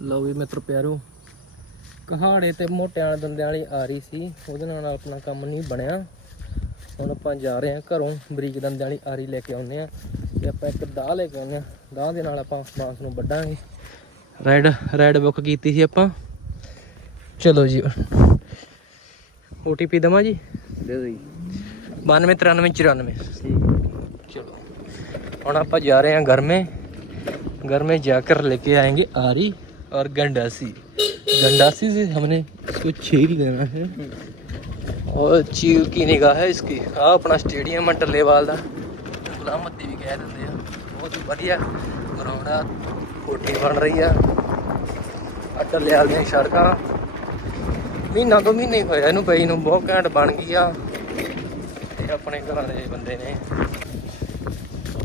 ਲਓ ਵੀ ਮਿੱਤਰ ਪਿਆਰੋ ਕਹਾੜੇ ਤੇ ਮੋਟਿਆਂ ਦੰਦਿਆਂ ਵਾਲੀ ਆ ਰਹੀ ਸੀ ਉਹਦੇ ਨਾਲ ਆਪਣਾ ਕੰਮ ਨਹੀਂ ਬਣਿਆ ਹੁਣ ਆਪਾਂ ਜਾ ਰਹੇ ਹਾਂ ਘਰੋਂ ਬਰੀਕ ਦੰਦਿਆਂ ਵਾਲੀ ਆਰੀ ਲੈ ਕੇ ਆਉਂਦੇ ਆ ਤੇ ਆਪਾਂ ਇੱਕ ਦਾਹ ਲੈ ਕੇ ਆਉਂਦੇ ਆ ਦਾਹ ਦੇ ਨਾਲ ਆਪਾਂ ਮਾਂਸ ਨੂੰ ਵੱਢਾਂਗੇ ਰਾਈਡ ਰਾਈਡ ਬੁੱਕ ਕੀਤੀ ਸੀ ਆਪਾਂ ਚਲੋ ਜੀ OTP ਦਵਾਂ ਜੀ ਦੇ ਦੋ ਜੀ 929394 चलो और आप जा रहे हैं घर में घर में जाकर लेके आएंगे आरी और गंडासी गंडासी से हमने इसको छेड़ लेना है और चील की निगाह है इसकी आ अपना स्टेडियम है टल्लेवाल ਦਾ ਗੁਲਾਮਤੀ ਵੀ ਕਹਿ ਦਿੰਦੇ ਆ ਬਹੁਤ ਹੀ ਵਧੀਆ ਗਰਾਊਂਡ ਆ ਕੋਠੀ ਬਣ ਰਹੀ ਆ ਆ ਟੱਲੇਵਾਲ ਦੀਆਂ ਸੜਕਾਂ ਮਹੀਨਾ ਤੋਂ ਮਹੀਨੇ ਹੀ ਹੋਇਆ ਇਹਨੂੰ ਪਈ ਨੂੰ ਬਹੁਤ ਘੈਂਟ ਬਣ ਗਈ ਆ ਇਹ ਆਪਣੇ ਘਰਾਂ ਦੇ ਬੰਦੇ ਨੇ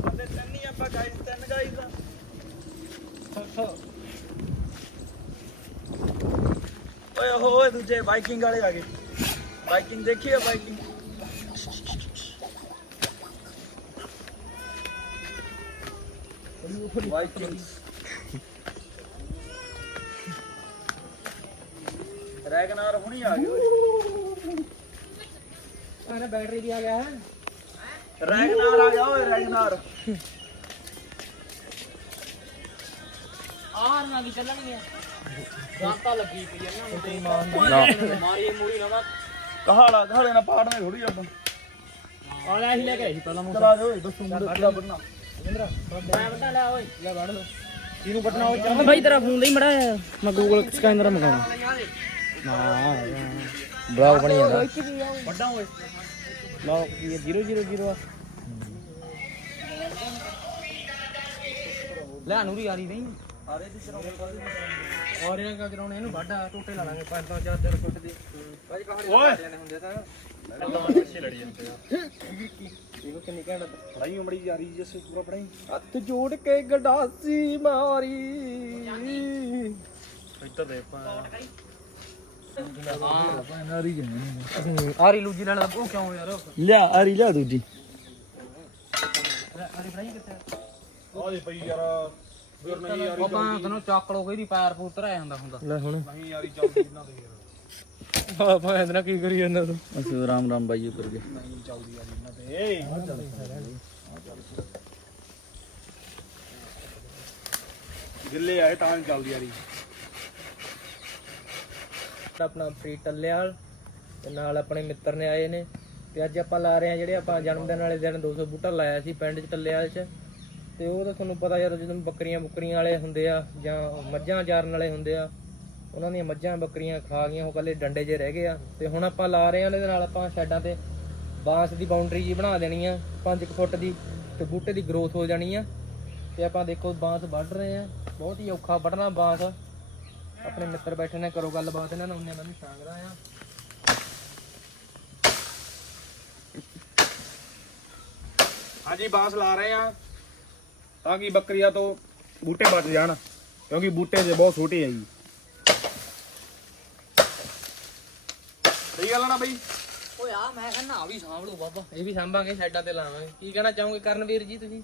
ਬੰਦੇ ਤਿੰਨ ਹੀ ਆਪਾਂ ਗਾਈਸ ਤਿੰਨ ਗਾਈਸ ਦਾ ਓਏ ਹੋਏ ਦੂਜੇ ਬਾਈਕਿੰਗ ਵਾਲੇ ਆ ਗਏ ਬਾਈਕਿੰਗ ਦੇਖੀਏ ਬਾਈਕਿੰਗ ਬਾਈਕਿੰਗ ਰੈਗਨਾਰ ਹੁਣੀ ਆ ਗਏ ਓਏ ਆਣਾ ਬੈਟਰੀ ਵੀ ਆ ਗਿਆ ਹੈ ਰੈਗਨਾਰ ਆ ਗਿਆ ਓਏ ਰੈਗਨਾਰ ਆਹ ਨਾ ਵੀ ਚੱਲਣਗੇ ਗਾਂਤਾ ਲੱਗੀ ਪਈ ਇਹਨਾਂ ਨੂੰ। ਤੇ ਮਾਰੀ ਮੂਰੀ ਨਾ ਕਹਾਲਾ ਕਹਾਲੇ ਨਾਲ ਪਾੜਨੇ ਥੋੜੀ ਆਪਾਂ। ਆਲਾ ਹੀ ਲੈ ਕੇ ਆਈ ਸੀ ਪਹਿਲਾਂ ਚਲਾ ਦੇ ਓਏ ਦੱਸੂ ਮੁੰਡੇ ਕਿਹੜਾ ਬੰਨਾ ਮੈਂ ਬਤਾ ਲੈ ਓਏ ਲੈ ਵੜ ਲੋ ਇਹਨੂੰ ਪਟਨਾ ਉਹ ਚੱਲ। ਭਾਈ ਤੇਰਾ ਫੋਨ ਲਈ ਮੜਾ ਮੈਂ ਗੂਗਲ ਸਕੈਨਰ ਮੰਗਾਉਣਾ। ਬਲੌਗ ਬਣੀ ਜਾਂਦਾ। ਵੱਡਾ ਓਏ। ਲਓ ਕੀ ਹੈ? 000 ਆ। ਲੈ ਨੂਰੀ ਆ ਰਹੀ ਨਹੀਂ। ਆਰੇ ਦੀ ਚਲਾਉਂਦੇ ਔਰ ਇਹ ਕਾ ਕਰਾਉਣੇ ਇਹਨੂੰ ਵਾਢਾ ਟੋਟੇ ਲਾ ਲਾਂਗੇ ਪੰਜ ਪੰਜ ਚਾਰ ਚਾਰ ਫੁੱਟ ਦੀ। ਭਾਈ ਕਹਾੜੀ ਓਏ। ਜਾਣੇ ਹੁੰਦੇ ਤਾਂ। ਅੱਛੇ ਲੜੀ ਜਾਂਦੇ ਆ। ਇਹ ਕਿੰਨੀ ਘੈਂਟ ਪੜਾਈ ਉਮੜੀ ਜਾ ਰਹੀ ਜਿਸ ਪੂਰਾ ਪੜਾਈ ਹੱਥ ਜੋੜ ਕੇ ਗੰਡਾਸੀ ਮਾਰੀ। ਇੱਧਰ ਦੇ ਪਾ ਹਾਂ। ਨਾਰੀ ਜਾਂਦੇ ਆਰੀ ਲੂਜੀ ਲੈਣ ਦਾ ਉਹ ਕਿਉਂ ਯਾਰ? ਲਿਆ ਆਰੀ ਲਿਆ ਦੂਜੀ। ਆਰੀ ਫਰਾਈ ਕਿੱਥੇ? ਆ ਦੇ ਪਈ ਯਾਰ ਫਿਰ ਨਹੀਂ ਯਾਰੀ ਆਪਾਂ ਤੈਨੂੰ ਚੱਕ ਲੋ ਕੋਈ ਦੀ ਪੈਰ ਪੂਰ ਆਇਆ ਹੁੰਦਾ ਹੁੰਦਾ। ਲੈ ਹੁਣ। ਨਹੀਂ ਯਾਰੀ ਚੱਲਦੀ ਇਹਨਾਂ ਦੇ ਯਾਰ। ਆਪਾਂ ਇਹਦੇ ਨਾਲ ਕੀ ਕਰੀ ਜਾਂਦਾ ਤੂੰ? ਅਸੀਂ ਰਾਮ ਰਾਮ ਬਾਈ ਉੱਪਰ ਗਏ। ਨਹੀਂ ਚੱਲਦੀ ਯਾਰੀ ਇਹਨਾਂ ਤੇ ਗਿੱਲੇ ਆਏ ਤਾਂ ਨਹੀਂ ਚੱਲਦੀ ਯਾਰੀ। ਆਪਣਾ ਫਰੀ ਤੇ ਨਾਲ ਆਪਣੇ ਮਿੱਤਰ ਨੇ ਆਏ ਨੇ। ਤੇ ਅੱਜ ਆਪਾਂ ਲਾ ਰਹੇ ਆ ਜਿਹੜੇ ਆਪਾਂ ਜਨਮ ਦਿਨ ਵਾਲੇ ਦਿਨ 200 ਬੂਟਾ ਲਾਇਆ ਸੀ ਪਿੰਡ ਚ ਟੱਲਿਆਲ ਚ। ਤੇ ਉਹ ਤਾਂ ਤੁਹਾਨੂੰ ਪਤਾ ਯਾਰ ਜਦੋਂ ਬੱਕਰੀਆਂ ਬੁੱਕਰੀਆਂ ਵਾਲੇ ਹੁੰਦੇ ਆ ਜਾਂ ਮੱਝਾਂ ਚਾਰਨ ਵਾਲੇ ਹੁੰਦੇ ਆ, ਉਹਨਾਂ ਦੀਆਂ ਮੱਝਾਂ ਬੱਕਰੀਆਂ ਖਾ ਗਈਆਂ, ਉਹ ਕੱਲੇ ਡੰਡੇ ਜੇ ਰਹਿ ਗਏ ਆ। ਤੇ ਹੁਣ ਆਪਾਂ ਲਾ ਰਹੇ ਆ ਉਹਦੇ ਨਾਲ ਆਪਾਂ ਸ਼ੈਡਾਂ ਤੇ, ਬਾਂਸ ਦੀ ਬਾਉਂਡਰੀ ਜੀ ਬਣਾ ਦੇਣੀ ਆ 5 ਫੁੱਟ ਦੀ ਤੇ ਬੂਟੇ ਦੀ ਗਰੋਥ ਹੋ ਜਾਣੀ ਆ। ਤੇ ਆਪਾਂ ਦੇਖੋ ਬਾਂਸ ਵੱਢ ਰਹੇ ਆ, ਬਹੁਤ ਹੀ ਔਖਾ ਵੱਢਣਾ ਬਾਂਸ। ਆਪਣੇ ਮਿੱਤਰ ਬੈਠੇ ਨੇ, ਕਰੋ ਗੱਲਬਾਤ ਇਹਨਾਂ ਨੂੰ ਉਹਨੇ ਮੈਨੂੰ ਸਾਂਗਦਾ ਆ। ਹਾਂਜੀ, ਬਾਂਸ ਲਾ ਰਹੇ ਆ। ਤਾਂ ਕਿ ਬੱਕਰੀਆਂ ਤੋਂ ਬੂਟੇ ਬਚ ਜਾਣ ਕਿਉਂਕਿ ਬੂਟੇ ਜੇ ਬਹੁਤ ਛੋਟੇ ਆ ਜੀ। ਸਹੀ ਗੱਲ ਆ ਨਾ ਬਈ? ਓਏ ਆ ਮੈਂ ਕਹਿੰਦਾ ਆ ਵੀ ਸਾਂਭ ਲਓ ਬਾਬਾ। ਇਹ ਵੀ ਸਾਂਭਾਂਗੇ ਸਾਈਡਾਂ ਤੇ ਲਾਵਾਂਗੇ। ਕੀ ਕਹਿਣਾ ਚਾਹੋਗੇ ਕਰਨਵੀਰ ਜੀ ਤੁਸੀਂ?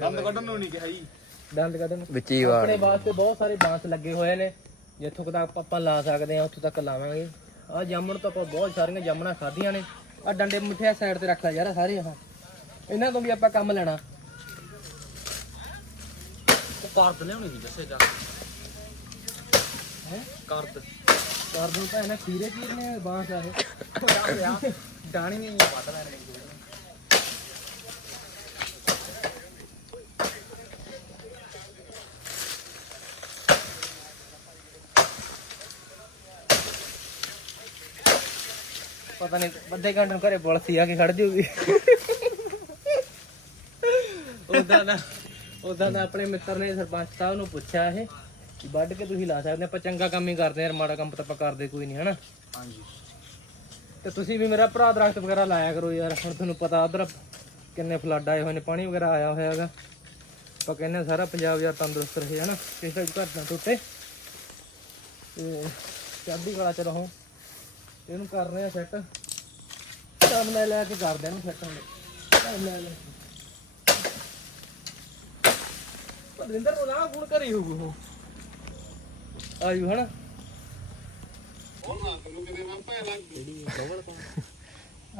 ਦੰਦ ਕੱਢਣ ਨੂੰ ਨਹੀਂ ਕਿਹਾ ਜੀ। ਦੰਦ ਕੱਢਣ ਵਿੱਚ ਹੀ ਆਪਣੇ ਵਾਸਤੇ ਬਹੁਤ ਸਾਰੇ ਬਾਂਸ ਲੱਗੇ ਹੋਏ ਨੇ। ਜਿੱਥੋਂ ਤੱਕ ਆਪਾਂ- ਲਾ ਸਕਦੇ ਆ ਉੱਥੋਂ ਤੱਕ ਲਾਵਾਂਗੇ। ਆ ਜਾਮਣ ਤਾਂ ਆਪਾਂ ਬਹੁਤ ਸਾਰੀਆਂ ਜਾਮਣਾਂ ਖਾਧੀਆਂ ਨੇ। ਆ ਡੰਡੇ ਮਿੱਠੇ ਸਾਈਡ ਤੇ ਰੱਖ ਲੈ ਯਾਰ ਸਾਰੇ ਆਹ। ਇਹਨਾਂ ਤੋਂ ਵੀ ਆਪਾਂ ਕੰਮ ਲੈਣਾ। ਉਹ ਕਰਦ ਲਿਆਉਣੀ ਸੀ ਦੱਸੇ ਜਾ। ਹੈ? ਕਰਦ ਕਰਦ ਨੂੰ ਤਾਂ ਇਹਨਾਂ ਖੀਰੇ ਖੀਰਨੇ ਬਾਂਸ ਆ ਇਹ ਡਾਣੀ ਨਹੀਂ ਵੱਢ ਲੈਣੇ ਪਤਾ ਨਹੀਂ ਬੱਦੇ ਘੰਟੇ ਨੂੰ ਘਰੇ ਪੁਲਿਸ ਆ ਕੇ ਖੜ ਜੂਗੀ। ਉਹਦਾ ਨਾ ਉਹਦਾ ਨਾ ਆਪਣੇ ਮਿੱਤਰ ਨੇ ਸਰਪੰਚ ਸਾਹਿਬ ਨੂੰ ਪੁੱਛਿਆ ਇਹ ਕਿ ਵੱਢ ਕੇ ਤੁਸੀਂ ਲਾ ਸਕਦੇ ਆਪਾਂ ਚੰਗਾ ਕੰਮ ਹੀ ਕਰਦੇ ਆ ਯਾਰ ਮਾੜਾ ਕੰਮ ਤਾਂ ਆਪਾਂ ਕਰਦੇ ਕੋਈ ਨਹੀਂ ਹਨਾ? ਹਾਂਜੀ। ਤੇ ਤੁਸੀਂ ਵੀ ਮੇਰਾ ਭਰਾ ਦਰਖਤ ਵਗੈਰਾ ਲਾਇਆ ਕਰੋ ਯਾਰ ਹੁਣ ਤੁਹਾਨੂੰ ਪਤਾ ਉਧਰ ਕਿੰਨੇ ਫਲੱਡ ਆਏ ਹੋਏ ਨੇ ਪਾਣੀ ਵਗੈਰਾ ਆਇਆ ਹੋਇਆ ਹੈਗਾ। ਆਪਾਂ ਕਹਿੰਦੇ ਸਾਰਾ ਪੰਜਾਬ ਯਾਰ ਤੰਦਰੁਸਤ ਰਹੇ ਹਨਾ? ਕਿਸੇ ਦਾ ਘਰ ਨਾ ਟੁੱਟੇ। ਤੇ ਚਾਬੀ ਵਾਲਾ ਚ ਰਹੋ ਇਹਨੂੰ ਕਰ ਰਹੇ ਆ ਸੈੱਟ ਕੰਮ ਲੈ ਲੈ ਕੇ ਕਰਦੇ ਇਹਨੂੰ ਸੈੱਟ ਹੁਣ। ਲੈ ਲੈ ਰਿੰਦਰ ਨੂੰ ਨਾ ਫੋਨ ਕਰੀ ਹੋਊ ਆਜੂ ਹਨਾ।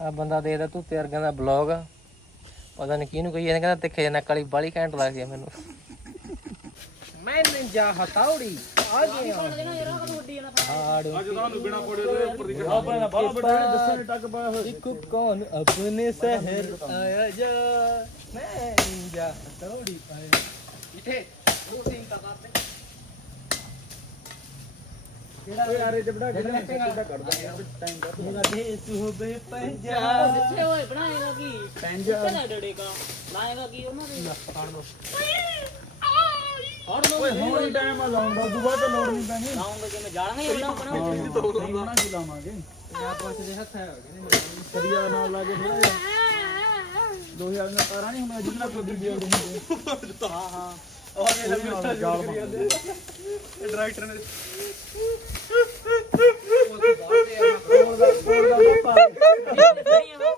ਆ ਬੰਦਾ ਦੇਖਦਾ ਤੂੰ ਤੇ ਵਰਗਾਂ ਦਾ ਬਲੌਗ ਆ। ਪਤਾ ਨਹੀਂ ਕਿਹਨੂੰ ਕਹੀ ਜਾਂਦਾ ਕਹਿੰਦਾ ਤਿੱਖੇ ਜਨਾ ਕਾਲੀ ਬਾਲੀ ਘੈਂਟ ਲੱਗਦੀ ਆ ਮੈਨੂੰ। ਮੈਂ ਨਿੰਜਾ ਹਟਾਉੜੀ ਆ ਗਿਆ। ਹਾੜੂ ਅੱਜ ਤੁਹਾਨੂੰ ਬਿਨਾ ਕੋੜੇ ਦੇ ਉੱਪਰ ਦੀ ਆਪਣੇ ਦਾ ਬਾਲਾ ਵੱਡਾ ਦੱਸਣ ਟੱਕ ਪਾਇਆ ਹੋਇਆ ਇੱਕ ਕੌਣ ਆਪਣੇ ਸ਼ਹਿਰ ਆਇਆ ਜਾ। ਮੈਂ ਨਿੰਜਾ ਹਟਾਉੜੀ ਪਾਇਆ। ਇਥੇ ਉਹ ਸਿੰਘ ਤਾਂ ਕਰਦੇ ਓਏ ਯਾਰ ਇਹ ਜਬੜਾ ਕਿਹੜਾ ਕਿਹੜਾ ਕੱਢਦਾ ਯਾਰ ਟਾਈਮ ਦਾ ਮੇਰਾ ਦੇਸ ਹੋਵੇ ਪੰਜਾਬ ਕਿੱਥੇ ਹੋਏ ਬਣਾਏਗਾ ਕੀ ਪੈਂਜਾ ਕਿਹੜਾ ਡੜੇਗਾ ਲਾਏਗਾ ਕੀ ਉਹਨਾਂ ਦੇ ਖਾਣ ਨੂੰ ਓਏ ਹੁਣ ਹੀ ਟਾਈਮ ਆ ਲਾਉਣ ਦਾ ਦੁਬਾਰਾ ਤਾਂ ਲੋੜ ਨਹੀਂ ਪੈਣੀ ਲਾਉਂਗੇ ਜਿਵੇਂ ਜਾਲਾਂਗੇ ਉਹਨਾਂ ਬਣਾ ਨਹੀਂ ਬਣਾ ਕੀ ਲਾਵਾਂਗੇ ਪੰਜਾਬ ਪੁਲਿਸ ਦੇ ਹੱਥ ਹੈ ਸਰੀਆ ਨਾਲ ਲਾ ਕੇ ਥੋੜਾ ਜਿਹਾ 2000 ਦਾ ਤਾਰਾ ਨਹੀਂ ਹੁੰਦਾ ਜਿੰਨਾ ਕੋਈ ਵੀਡੀਓ ਹੁੰਦੀ ਹਾਂ ਹਾਂ। ਉਹ ਜਾਲ ਮਾਰਦੇ ਡਾਇਰੈਕਟਰ ਨੇ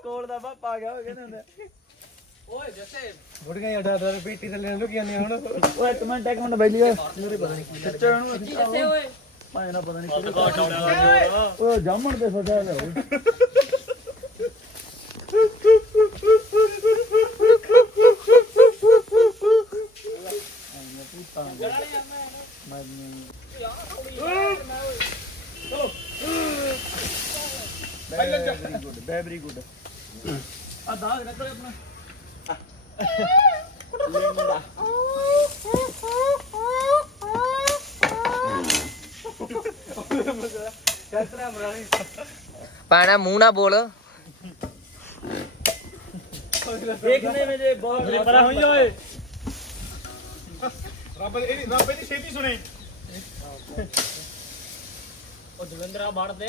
ਕੋਲ ਦਾ ਪਾਪਾ ਆ ਗਿਆ ਹੋ ਗਿਆ ਨਾ ਓਏ ਜੱਸੇ। ਬੁੜੀਆਂ ਅਡਾ ਅਡਾ ਪੀਟੀ ਤੇ ਲੈਣ ਲੁਕੀਆਂ ਨੇ ਹੁਣ। ਓਏ ਇੱਕ ਮਿੰਟ ਇੱਕ ਮਿੰਟ ਬੈਲੀ ਓਏ। ਮੇਰੇ ਪਤਾ ਨਹੀਂ ਸੱਚਾ ਨੂੰ ਕਿੱਥੇ ਹੋਏ ਭਾਵੇਂ ਨਾ ਪਤਾ ਨਹੀਂ ਕਿਹੜੇ ਓਏ। ਜਾਮਣ ਦੇ ਫਸਿਆ ਲਿਆ ਓਏ ਵੈਰੀ ਗੁੱਡ ਵੈਰੀ ਗੁੱਡ ਆ ਦਾਗ ਰੱਖ ਲੈ ਆਪਣਾ। ਪਾਣਾ ਮੂੰਹ ਨਾ ਬੋਲ। ਦੇਖਣੇ ਵਿੱਚ ਇਹ ਬਹੁਤ ਪਰਾ ਹੋਈ ਓਏ। ਰੱਬ ਇਹਦੀ ਰੱਬ ਇਹਦੀ ਛੇਤੀ ਸੁਣੇ। ਉਹ ਦਵਿੰਦਰਾ ਵੜ ਦੇ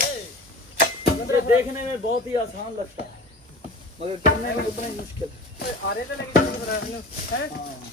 ये देखने में बहुत ही आसान लगता है मगर करने में उतना ही मुश्किल आ रहे थे लेकिन